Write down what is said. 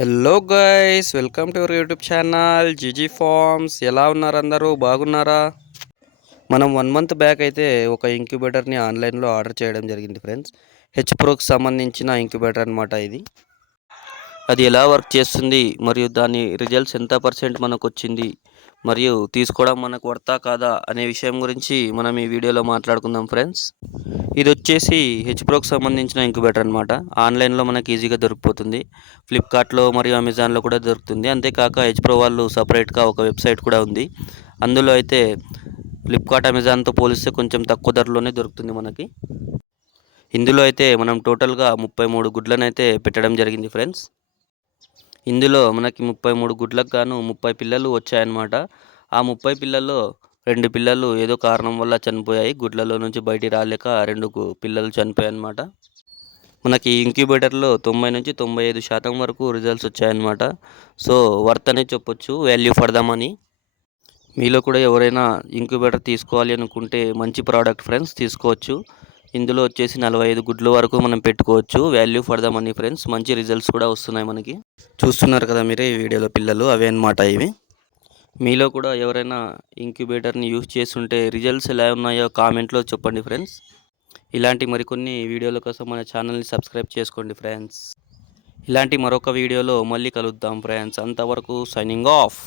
Hello guys welcome to our YouTube channel GG farms ఎలా ఉన్నారు అందరూ? బాగున్నారా? మనం వన్ మంత్ బ్యాక్ అయితే ఒక ఇంక్యుబేటర్ని ఆన్లైన్లో ఆర్డర్ చేయడం జరిగింది ఫ్రెండ్స్ హెచ్ ప్రోకి సంబంధించిన ఇంక్యుబేటర్ అనమాట ఇది. అది ఎలా వర్క్ చేస్తుంది? మరియు దాని రిజల్ట్స్ ఎంత పర్సెంట్ మనకు వచ్చింది? మరియు తీసుకోవడం మనకు వర్తా కాదా? అనే విషయం గురించి మనం ఈ వీడియోలో మాట్లాడుకుందాం ఫ్రెండ్స్ ఇది వచ్చేసి హెచ్ ప్రోకి సంబంధించిన ఇంక్యుబేటర్ అనమాట ఆన్లైన్లో మనకి ఈజీగా దొరికిపోతుంది. ఫ్లిప్కార్ట్లో మరియు అమెజాన్లో కూడా దొరుకుతుంది. అంతేకాక హెచ్ ప్రో వాళ్ళు సపరేట్గా ఒక వెబ్సైట్ కూడా ఉంది. అందులో అయితే ఫ్లిప్కార్ట్ అమెజాన్తో పోలిస్తే కొంచెం తక్కువ ధరలోనే దొరుకుతుంది మనకి. ఇందులో అయితే మనం టోటల్గా ముప్పై మూడు గుడ్లను అయితే పెట్టడం జరిగింది ఫ్రెండ్స్ ఇందులో మనకి ముప్పై మూడు గుడ్లకు గాను ముప్పై పిల్లలు వచ్చాయన్నమాట. ఆ ముప్పై పిల్లల్లో రెండు పిల్లలు ఏదో కారణం వల్ల చనిపోయాయి. గుడ్లలో నుంచి బయటికి రాలేక రెండు పిల్లలు చనిపోయాయి అన్నమాట మనకి ఇంక్యుబేటర్లో తొంభై నుంచి తొంభై ఐదు శాతం వరకు రిజల్ట్స్ వచ్చాయన్నమాట. సో వర్త్ అనే చెప్పొచ్చు వాల్యూ ఫర్ ద మనీ మీలో కూడా ఎవరైనా ఇంక్యుబేటర్ తీసుకోవాలి అనుకుంటే మంచి ప్రోడక్ట్ ఫ్రెండ్స్ తీసుకోవచ్చు. ఇందులో వచ్చేసి నలభై ఐదు గుడ్ల వరకు మనం పెట్టుకోవచ్చు value for the money friends. మంచి రిజల్ట్స్ కూడా వస్తున్నాయి మనకి. చూస్తున్నారు కదా మీరే ఈ వీడియోలో పిల్లలు అవే అనమాట ఇవి. మీలో కూడా ఎవరైనా ఇంక్యుబేటర్ని యూస్ చేస్తుంటే రిజల్ట్స్ ఎలా ఉన్నాయో కామెంట్లో చెప్పండి ఫ్రెండ్స్ ఇలాంటి మరికొన్ని వీడియోల కోసం మన ఛానల్ని సబ్స్క్రైబ్ చేసుకోండి ఫ్రెండ్స్ ఇలాంటి మరొక వీడియోలో మళ్ళీ కలుద్దాం ఫ్రెండ్స్ అంతవరకు సైనింగ్ ఆఫ్